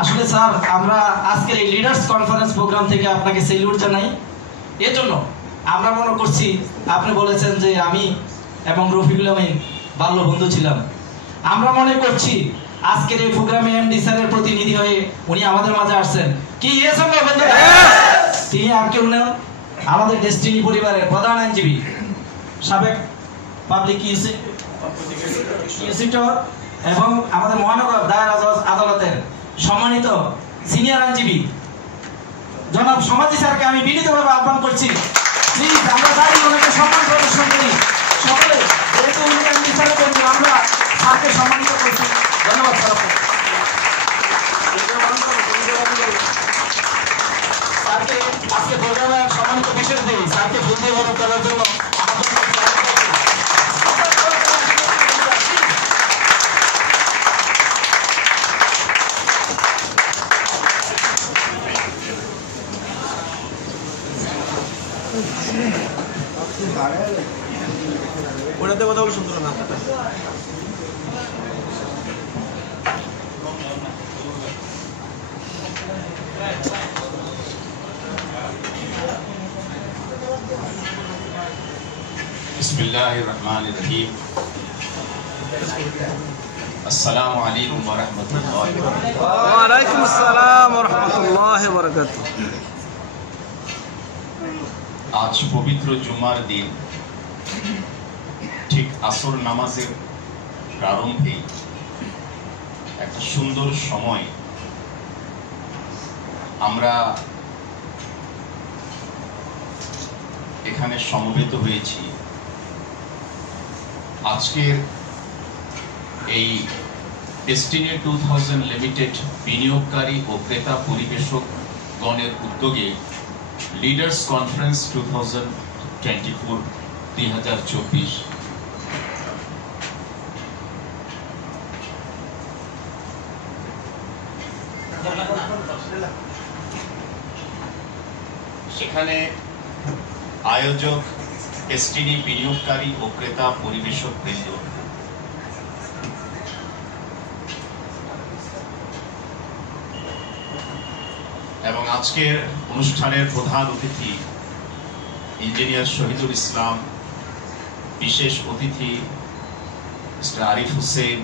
আসলে স্যার আমরা আজকের এই লিডার্স কনফারেন্স প্রোগ্রাম থেকে আপনাকে সেলিউট জানাই। এর জন্য আমরা মনে করছি আপনি বলেছেন যে আমি এবং রফিকুল আমিন বাল্য বন্ধু ছিলাম। আমরা মনে করছি আজকের এই প্রোগ্রামে এমডি স্যারের প্রতিনিধি হয়ে উনি আমাদের মাঝে আসছেন। কি তিনি আর কেউ নেন, আমাদের ডেস্টিনি পরিবারের প্রধান আইনজীবী, সাবেক পাবলিক ইনস্টিটিউটর এবং আমাদের মহানগর দায়রা জজ আদালতের সম্মানিত সিনিয়র আইনজীবী জনাব সমাজি স্যারকে আমি বিনীতভাবে আহ্বান করছি। প্লিজ আমরা দাঁড়িয়ে ওনাকে সম্মান প্রদর্শন করি সকলে, যেহেতু উনি এমডি স্যারের বন্ধু, আমরা স্যারকে সম্মানিত করছি। ধন্যবাদ স্যার। স্যারকে আজকে প্রোগ্রামের সম্মানিত বিশেষ দিন স্যারকে ফুল দিয়ে বরণ করার জন্য ওটাতে কথা বলে শুনতে না। बिस्मिल्लाहिर रहमानिर रहीम। अस्सलामु अलैकुम व रहमतुल्लाहि व बरकातुहू। वा अलैकुम अस्सलाम व रहमतुल्लाहि व बरकातुहू। आज पवित्र जुमार दिन ঠিক আসর নামাজের প্রারম্ভে একটা সুন্দর সময় আমরা এখানে সমবেত হয়েছি। আজকের এই ডেস্টিনি 2000 লিমিটেড বিনিয়োগকারী ও ক্রেতা পরিবেশক গণের উদ্যোগে লিডার্স কনফারেন্স 2024 সেখানে আয়োজক ডেস্টিনি বিনিয়োগকারী ও ক্রেতা পরিবেশক বৃন্দ, এবং আজকের অনুষ্ঠানের প্রধান অতিথি ইঞ্জিনিয়ার শহীদুল ইসলাম, বিশেষ অতিথি মিস্টার আরিফ হোসেন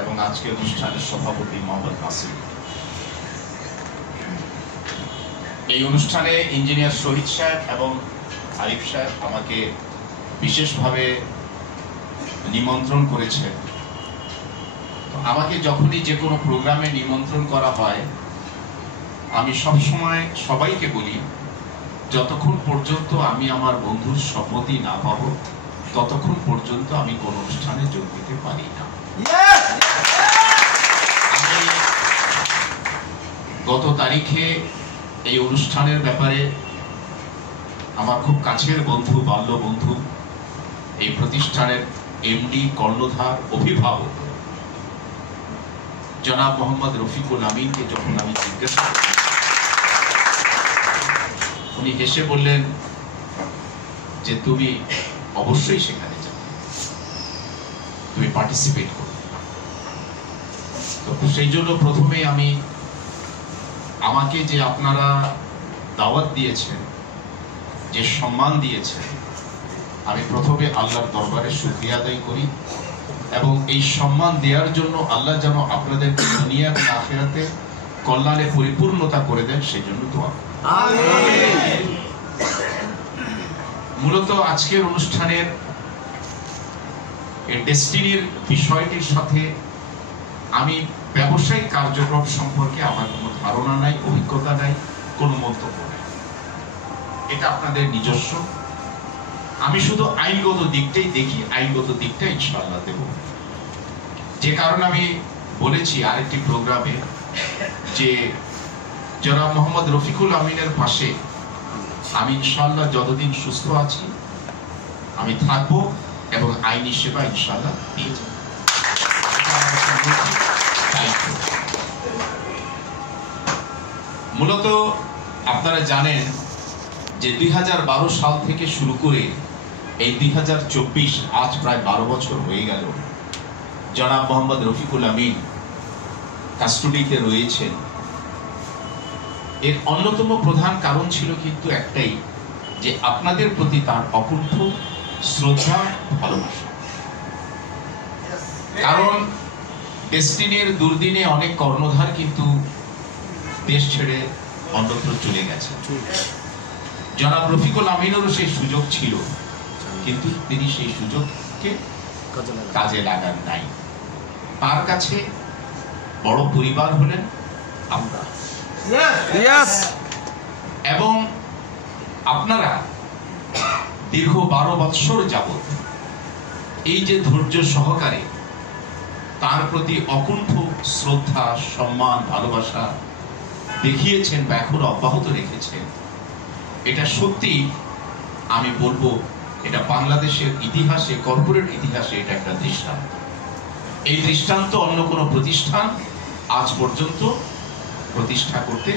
এবং আজকের অনুষ্ঠানের সভাপতি মোহাম্মদ নাসির। এই অনুষ্ঠানে ইঞ্জিনিয়ার শহীদ সাহেব এবং আরিফ সাহেব আমাকে বিশেষভাবে নিমন্ত্রণ করেছেন। আমাকে যখনই যে কোনো প্রোগ্রামে নিমন্ত্রণ করা হয় আমি সবসময় সবাইকে বলি, যতক্ষণ পর্যন্ত আমি আমার বন্ধুর সম্মতি না পাবো ততক্ষণ পর্যন্ত আমি কোন অনুষ্ঠানে যোগ দিতে পারি না। আমি গত তারিখে এই অনুষ্ঠানের ব্যাপারে আমার খুব কাছের বন্ধু, বাল্য বন্ধু, এই প্রতিষ্ঠানের এমডি, কর্ণধার, অভিভাবক জনাব মোহাম্মদ রফিকুল আমিনকে যখন আমি জিজ্ঞাসা করি, উনি হেসে বললেন যে তুমি অবশ্যই সেখানে যাবে, তুমি পার্টিসিপেট করবে। তো সেই জন্য প্রথমে আমি আমাকে যে আপনারা দাওয়াত দিয়েছেন, যে সম্মান দিয়েছেন, আমি প্রথমে আল্লাহর দরবারে শুকরিয়া আদায় করি এবং এই সম্মান দেওয়ার জন্য আল্লাহ যেন আপনাদের দুনিয়া এবং আখিরাতে কল্যাণে পরিপূর্ণতা করে দেন সেই জন্য দোয়া করি। আমিন। মূলত আজকের অনুষ্ঠানের এই ডেস্টিনির বিষয়টির সাথে আমি ব্যবসায়িক কার্যক্রম সম্পর্কে আমার কোনো ধারণা নাই, অভিজ্ঞতা নাই, কোনো মন্তব্য নাই, এটা আপনাদের নিজস্ব। আমি শুধু আইনগত দিকটাই দেখি, আইনগত দিকটা ইনশাআল্লাহ দেব। যে কারণে আমি বলেছি আরেকটি প্রোগ্রামে যে জনাব মোহাম্মদ রফিকুল আমিনের পাশে আমি ইনশাআল্লাহ যতদিন সুস্থ আছি আমি থাকবো এবং আইনি সেবা ইনশাআল্লাহ দিয়ে যাব। মূলত আপনারা জানেন যে 2012 সাল থেকে শুরু করে এই 2024 আজ প্রায় 12 বছর হয়ে গেল। জনাব মোহাম্মদ রফিকুল আমিন কাস্টডিতে রয়েছেন, এর অন্যতম প্রধান কারণ ছিল কিন্তু একটাই, যে আপনাদের প্রতি তার অকুণ্ঠ শ্রদ্ধা, ভালোবাসা। কারণ ডেস্টিনির দুর্দিনে অনেক কর্ণধার কিন্তু দেশ ছেড়ে অন্যত্র চলে গেছে। জনাব রফিকুল আমিনেরও সেই সুযোগ ছিল, কিন্তু তিনি সেই সুযোগকে কাজে লাগান নাই। তার কাছে বড় পরিবার হলেন আমরা, এবং আপনারা দীর্ঘ 12 বৎসর যাবৎ এই যে ধৈর্য সহকারে তার প্রতি অকুণ্ঠ শ্রদ্ধা, সম্মান, ভালোবাসা দেখিয়েছেন বা এখন অব্যাহত রেখেছেন, এটা সত্যি আমি বলবো, এটা বাংলাদেশের ইতিহাসে, কর্পোরেট ইতিহাসে এটা একটা দৃষ্টান্ত। এই দৃষ্টান্ত অন্য কোনো প্রতিষ্ঠান আজ পর্যন্ত প্রতিষ্ঠা করতে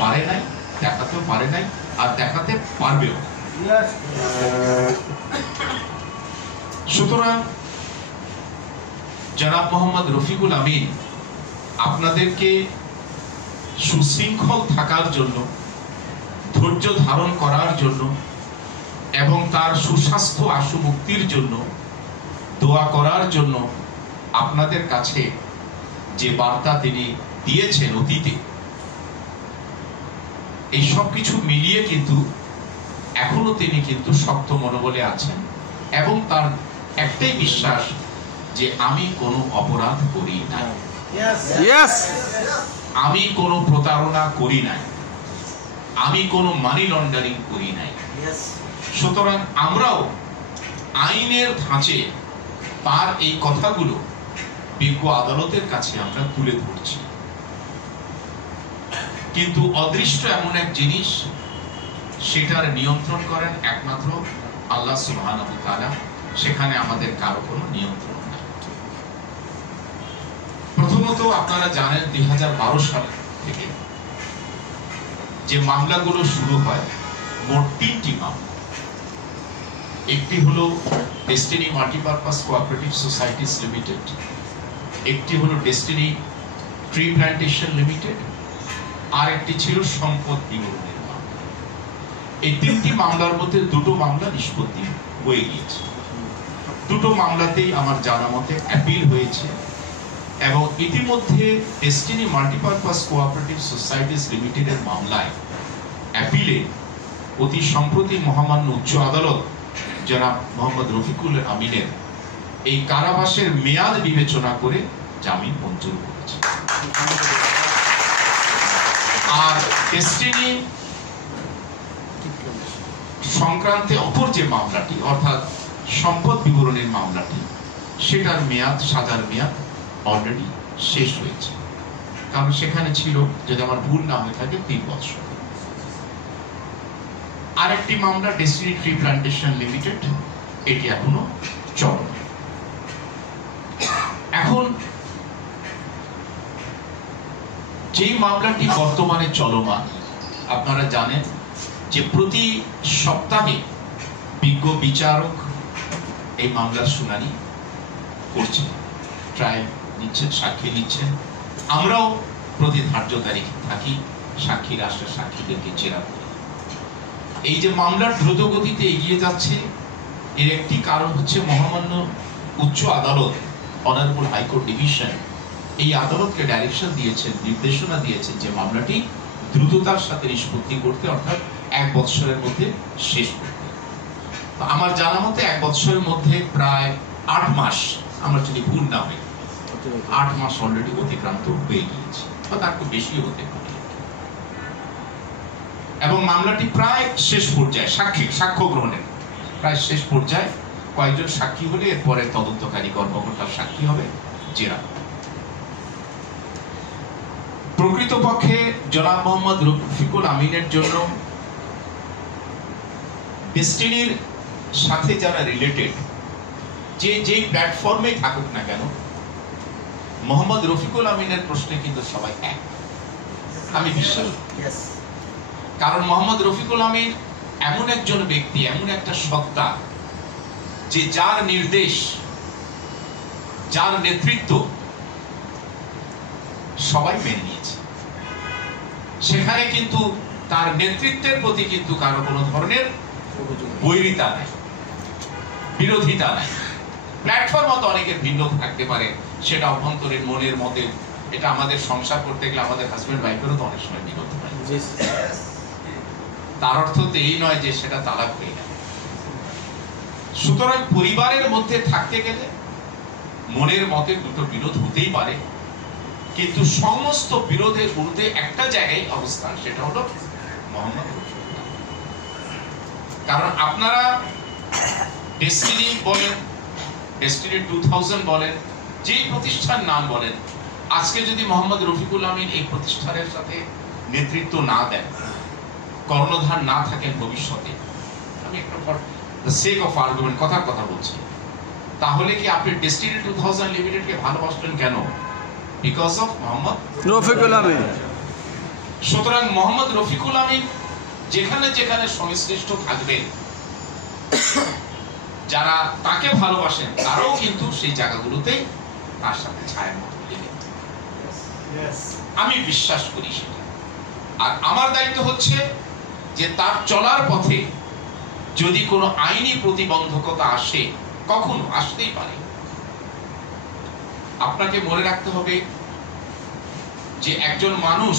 পারে নাই, দেখাতেও পারে নাই, আর দেখাতে পারবেও। সুতরাং জনাব মোহাম্মদ রফিকুল আমিন আপনাদেরকে সুশৃঙ্খল থাকার জন্য, ধৈর্য ধারণ করার জন্য এবং তার সুস্বাস্থ্য আশু মুক্তির জন্য দোয়া করার জন্য আপনাদের কাছে যে বার্তা তিনি দিয়েছেন অতীতে, এই সব কিছু মিলিয়ে কিন্তু এখনো তিনি কিন্তু শক্ত মনোবলে আছেন, এবং তার একটাই বিশ্বাস যে আমি কোনো অপরাধ করি নাই, আমি কোনো প্রতারণা করি নাই, আমি কোনো মানি লন্ডারিং করি নাই। সুতরাং আমরাও আইনের ধাঁচে তার এই কথাগুলো বিজ্ঞ আদালতের কাছে আমরা তুলে ধরছি। কিন্তু অদৃষ্ট এমন এক জিনিস, সেটার নিয়ন্ত্রণ করেন একমাত্র আল্লাহ সুবহানাহু ওয়া তাআলা, সেখানে আমাদের কারো কোনো নিয়ন্ত্রণ নাই। প্রথমত আপনারা জানেন 2012 সাল থেকে যে মামলাগুলো শুরু হয়, মোট 3টি মামলা। একটি হলো destiny multipurpose cooperative societies limited, একটি হলো ডেস্টিনি ট্রি প্ল্যান্টেশন লিমিটেড, আর একটি ছিল সম্পদ বিবরণের মামলা। এই 3টি মামলার মধ্যে 2টো মামলা নিষ্পত্তি হয়ে গিয়েছে। 2টো মামলাতেই আমার জানা মতে অ্যাপিল হয়েছে, এবং ইতিমধ্যে ডেস্টিনি মাল্টিপারপাস কোঅপারেটিভ সোসাইটিস লিমিটেডের মামলায় অ্যাপিলে অতি সম্প্রতি মহামান্য উচ্চ আদালত জনাব মোহাম্মদ রফিকুল আমিনের এই কারাবাসের মেয়াদ বিবেচনা করে জামিন মঞ্জুর করেছে। আর ডেস্টিনি সংক্রান্তে অপর যে মামলাটি, অর্থাৎ সম্পদ বিবরণের মামলাটি, সেটার মেয়াদ, সাজার মেয়াদ অলরেডি শেষ হয়েছে। কারণ সেখানে ছিল, যদি আমার ভুল না হয়ে থাকে, 3 বছর। আরেকটি মামলা ডেস্টিনি ট্রি প্ল্যান্টেশন লিমিটেড, এটি এখনো চলমান। এখন যেই মামলাটি বর্তমানে চলমান, আপনারা জানেন যে প্রতি সপ্তাহে বিজ্ঞ বিচারক এই মামলার শুনানি করছেন, ট্রায়াল নিচ্ছেন, সাক্ষী নিচ্ছেন। আমরাও প্রতি ধার্য তারিখে থাকি, সাক্ষী রাষ্ট্রের সাক্ষীদেরকে জেরা করি। এই যে মামলার দ্রুত গতিতে এগিয়ে যাচ্ছে, এর একটি কারণ হচ্ছে মহামান্য উচ্চ আদালত, অনারেবল হাইকোর্ট ডিভিশন, এই আদালতকে ডাইরেকশন দিয়েছেন, নির্দেশনা দিয়েছেন যে মামলাটি দ্রুততার সাথে নিষ্পত্তি করতে, অর্থাৎ 1 বৎসরের মধ্যে শেষ করতে। আমার জানা মতে 1 বৎসরের মধ্যে প্রায় 8 মাস, আমরা যদি ভুল না হই, 8 মাস অলরেডি অতিক্রান্ত হয়ে গিয়েছে, বা তার একটু বেশি হতে পারে। এবং মামলাটি প্রায় শেষ পর্যায়ে, সাক্ষ্য গ্রহণের প্রায় শেষ পর্যায়ে। কয়েকজন সাক্ষী হলে এরপরে তদন্তকারী কর্মকর্তার সাক্ষী হবে, জেরা। প্রকৃতপক্ষে জনাব মোহাম্মদ রফিকুল আমিনের জন্য ডেস্টিনির সাথে যারা রিলেটেড, যে প্ল্যাটফর্মে থাকুক না কেন, মোহাম্মদ রফিকুল আমিনের প্রশ্নে কিন্তু সবাই এক, আমি বিশ্বাস। কারণ মোহাম্মদ রফিকুল আমিন এমন একজন ব্যক্তি, এমন একটা সত্তা, যে যার নির্দেশ, যার নেতৃত্ব, সবাই মেনে নিয়েছে। সেখানে কিন্তু তার নেতৃত্বের প্রতি কিন্তু কারো কোনো ধরনের বৈরিতা নাই, বিরোধিতা নাই। প্ল্যাটফর্ম মতো অনেকের ভিন্ন থাকতে পারে, সেটা অভ্যন্তরীণ মনের মতে। এটা আমাদের সংসার করতে গেলে আমাদের হাজবেন্ড ওয়াইফেরও তো অনেক সময় বিরোধ হয়। তার অর্থ তো এই নয় যে সেটা তালাক হয়ে গেল। সুতরাং পরিবারের মধ্যে থাকতে গেলে মনের মতে দুটো বিরোধ হতেই পারে, কিন্তু সমস্ত বিরোধের ঊর্ধ্বে একটা জায়গায় অবস্থান, সেটা হলো মোহাম্মদ রফিকুল্লাহ। কারণ আপনারা ডেস্টিনি বলেন, ডেস্টিনি 2000 বলেন, যেই প্রতিষ্ঠান নাম বলেন, আজকে যদি মোহাম্মদ রফিকুল আমিন এই প্রতিষ্ঠানের সাথে নেতৃত্ব না দেন, কর্ণধার না থাকেন ভবিষ্যতে, আমি একটা for the sake of argument কথার কথা বলছি, তাহলে কি আপনি ডেস্টিনি 2000 লিমিটেডকে ভালোবাসলেন কেন? বিকজ অফ মোহাম্মদ রফিকুল আমিন। সুতরাং মোহাম্মদ রফিকুল আমিন যেখানে যেখানে সংশ্লিষ্ট থাকবেন, যারা তাকে ভালোবাসেন তারাও কিন্তু সেই জায়গাগুলোতে তার সাথে ছায়ার মতো লেগে, আমি বিশ্বাস করি সেটা। আর আমার দায়িত্ব হচ্ছে যে তার চলার পথে যদি কোনো আইনি প্রতিবন্ধকতা আসে, কখনো আসতেই পারে, আপনাকে মনে রাখতে হবে যে একজন মানুষ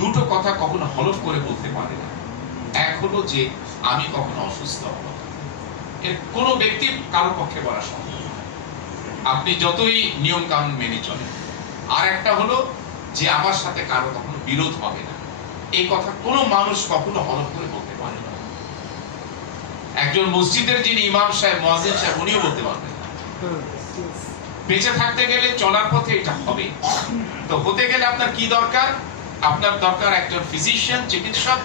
দুটো কথা কখনো হলফ করে বলতে পারে না। এক হলো যে আমি কখনো অসুস্থ হব, এর কোনো ব্যক্তি কারো পক্ষে বলা সম্ভব নয়, আপনি যতই নিয়ম কানুন মেনে চলেন। আর একটা হলো যে আমার সাথে কারো কখনো বিরোধ হবে না, এই কথা কোনো মানুষ কখনো হলফ করে বলতে পারে না। একজন মসজিদের যিনি ইমাম সাহেব, মুয়াজ্জিন সাহেব, উনিও বলতে পারবেন না। বেঁচে থাকতে গেলে চলার পথে এটা হবে। তো হতে গেলে আপনার কি দরকার? আপনার দরকার একজন ফিজিশিয়ান, চিকিৎসক,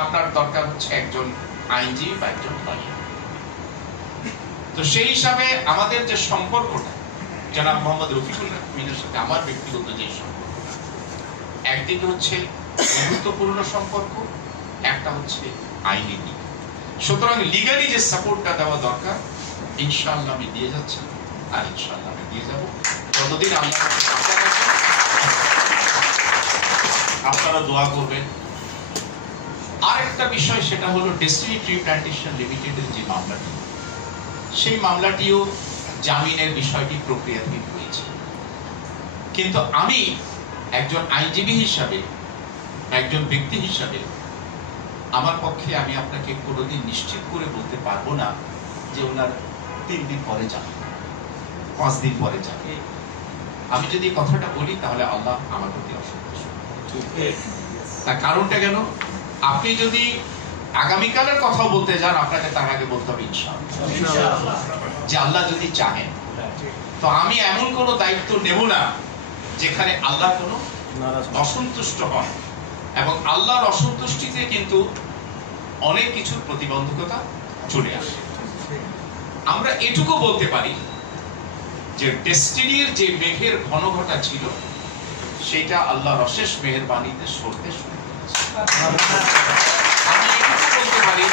আপনার দরকার হচ্ছে একজন আইনজীবী বা একজন লয়ার। তো সেই হিসাবে আমাদের যে সম্পর্কটা জনাব মোহাম্মদ রফিকুল আমিনের সাথে আমার ব্যক্তিগত যে সম্পর্কটা, একদিকে হচ্ছে গুরুত্বপূর্ণ সম্পর্ক, একটা হচ্ছে আইনি দিক। সুতরাং লিগালি যে সাপোর্টটা দেওয়া দরকার ইনশাআল্লাহ আমি দিয়ে যাচ্ছি, আর ইনশাআল্লাহ আমি দিয়ে যাব ততদিন আপনারা দোয়া করবেন। আর একটা বিষয়, সেটা হলো ডেস্টিনি ট্রি প্ল্যান্টেশন লিমিটেডের যে মামলাটি, সেই মামলাটিও জামিনের বিষয়টি প্রক্রিয়াধীন হয়েছে। কিন্তু আমি একজন আইনজীবী হিসাবে, একজন ব্যক্তি হিসাবে, আমার পক্ষে আমি আপনাকে কোনোদিন নিশ্চিত করে বলতে পারবো না যে ওনার 3 দিন পরে যাবে, 5 দিন পরে যাবে। আমি যদি কথাটা বলি তাহলে আল্লাহ আমার প্রতি অসন্তুষ্ট। তার কারণটা কেন? আপনি যদি আগামীকালের কথা বলতে যান, আপনাকে তার আগে বলতে হবে ইনশাআল্লাহ, যে আল্লাহ যদি চাহেন। তো আমি এমন কোনো দায়িত্ব নেব না যেখানে আল্লাহ কোনো অসন্তুষ্ট হন, এবং আল্লাহর অসন্তুষ্টিতে কিন্তু অনেক কিছুর প্রতিবন্ধকতা চলে আসে। আমরা এটুকু বলতে পারি যে ডেস্টিনির যে মেঘের ঘনঘটা ছিল, সেটা আল্লাহর অশেষ মেহেরবানিতে সরতে শুরু করেছে। আমি এটুকু বলতে পারি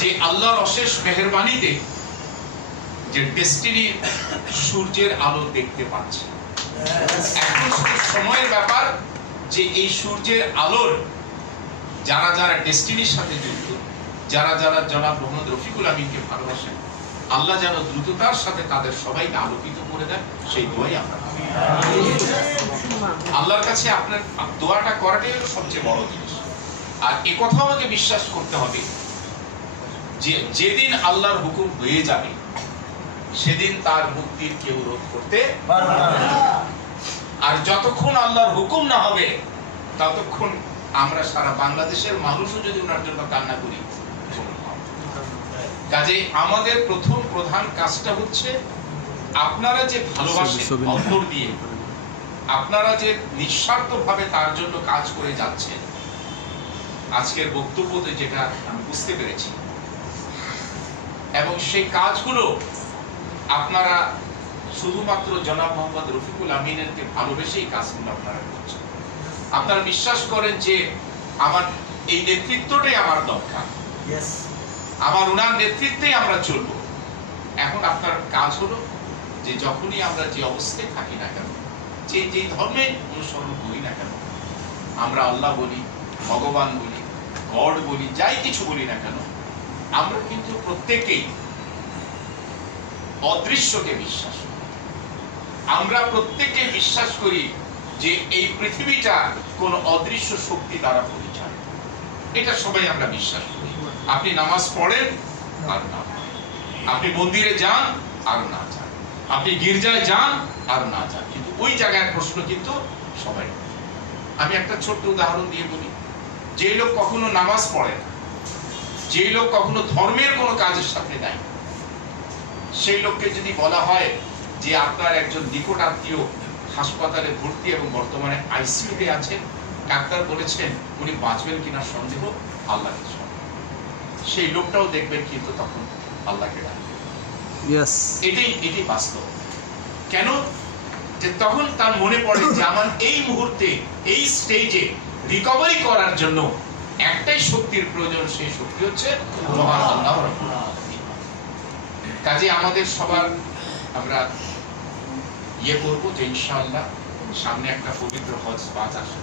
যে আল্লাহর অশেষ মেহেরবানিতে যে ডেস্টিনি সূর্যের আলো দেখতে পাচ্ছে। এখন শুধু সময়ের ব্যাপার যে এই সূর্যের আলোর যারা যারা ডেস্টিনির সাথে যুক্ত, যারা যারা জনাব মোহাম্মদ রফিকুল আমিনকে ভালোবাসেন, আল্লাহ যেন দ্রুততার সাথে তাদের সবাইকে আলোকিত করে দেন, সেই দোয়াই আমরা আল্লাহর কাছে। আপনার দোয়াটা করাটাই হলো সবচেয়ে বড় জিনিস। আর এ কথা আমাকে বিশ্বাস করতে হবে যে যেদিন আল্লাহর হুকুম হয়ে যাবে, সেদিন তার মুক্তির কেউ রোধ করতে পারবে না। আর যতক্ষণ আল্লাহর হুকুম না হবে, ততক্ষণ আমরা সারা বাংলাদেশের মানুষও যদি ওনার জন্য কান্না করি। কাজে আমাদের প্রধান কাজটা হচ্ছে আপনারা যে ভালোবাসেন অন্তর দিয়ে, আপনারা যে নিঃস্বার্থভাবে তার জন্য কাজ করে যাচ্ছেন, আজকের বক্তব্যতে যেটা আমি বুঝতে পেরেছি, এবং সেই কাজগুলো আপনারা শুধুমাত্র জনাব মোহাম্মদ রফিকুল আমিনকে ভালোবেসেই কাজগুলো আপনারা করছেন। আপনারা বিশ্বাস করেন যে আমার এই নেতৃত্বটাই আমার দরকার, আমার ওনার নেতৃত্বেই আমরা চলবো। এখন আপনার কাজ হলো যে যখনই আমরা যে অবস্থায় থাকি না কেন, যে যে ধর্মে অনুসরণ করি না কেন, আমরা আল্লাহ বলি, ভগবান বলি, গড বলি, যাই কিছু বলি না কেন, আমরা কিন্তু প্রত্যেকেই অদৃশ্যকে বিশ্বাস করি। আমরা প্রত্যেকে বিশ্বাস করি যে এই পৃথিবীটা কোন অদৃশ্য শক্তি দ্বারা পরিচালিত। এটা সবাই আমরা বিশ্বাস করি। আপনি নামাজ পড়েন আর না পড়েন, আপনি মন্দিরে যান আর না যান, আপনি গির্জায় যান আর না যান, কিন্তু ওই জায়গায় প্রশ্ন কিন্তু সবাই। আমি একটা ছোট্ট উদাহরণ দিয়ে বলি, যে লোক কখনো নামাজ পড়ে না, যে লোক কখনো ধর্মের কোনো কাজের সাথে নাই, সেই লোককে যদি বলা হয় যে আপনার একজন নিকট আত্মীয় হাসপাতালে ভর্তি এবং বর্তমানে আইসিইউতে আছেন, ডাক্তার বলেছেন উনি বাঁচবেন কিনা সন্দেহ, আল্লাহকে সন্দেহ, সেই লোকটাও দেখবেন কিন্তু তখন আল্লাহকে ডাকবে। এটাই বাস্তব। কেন? যে তখন তার মনে পড়ে যে আমার এই মুহূর্তে এই স্টেজে রিকভারি করার জন্য একটাই শক্তির প্রয়োজন, সেই শক্তি হচ্ছে মহান আল্লাহ রাব্বুল আলামিন। কাজে আমাদের সবার আমরা করবো যে ইনশাআল্লাহ সামনে একটা পবিত্র হজ বাজ আসে।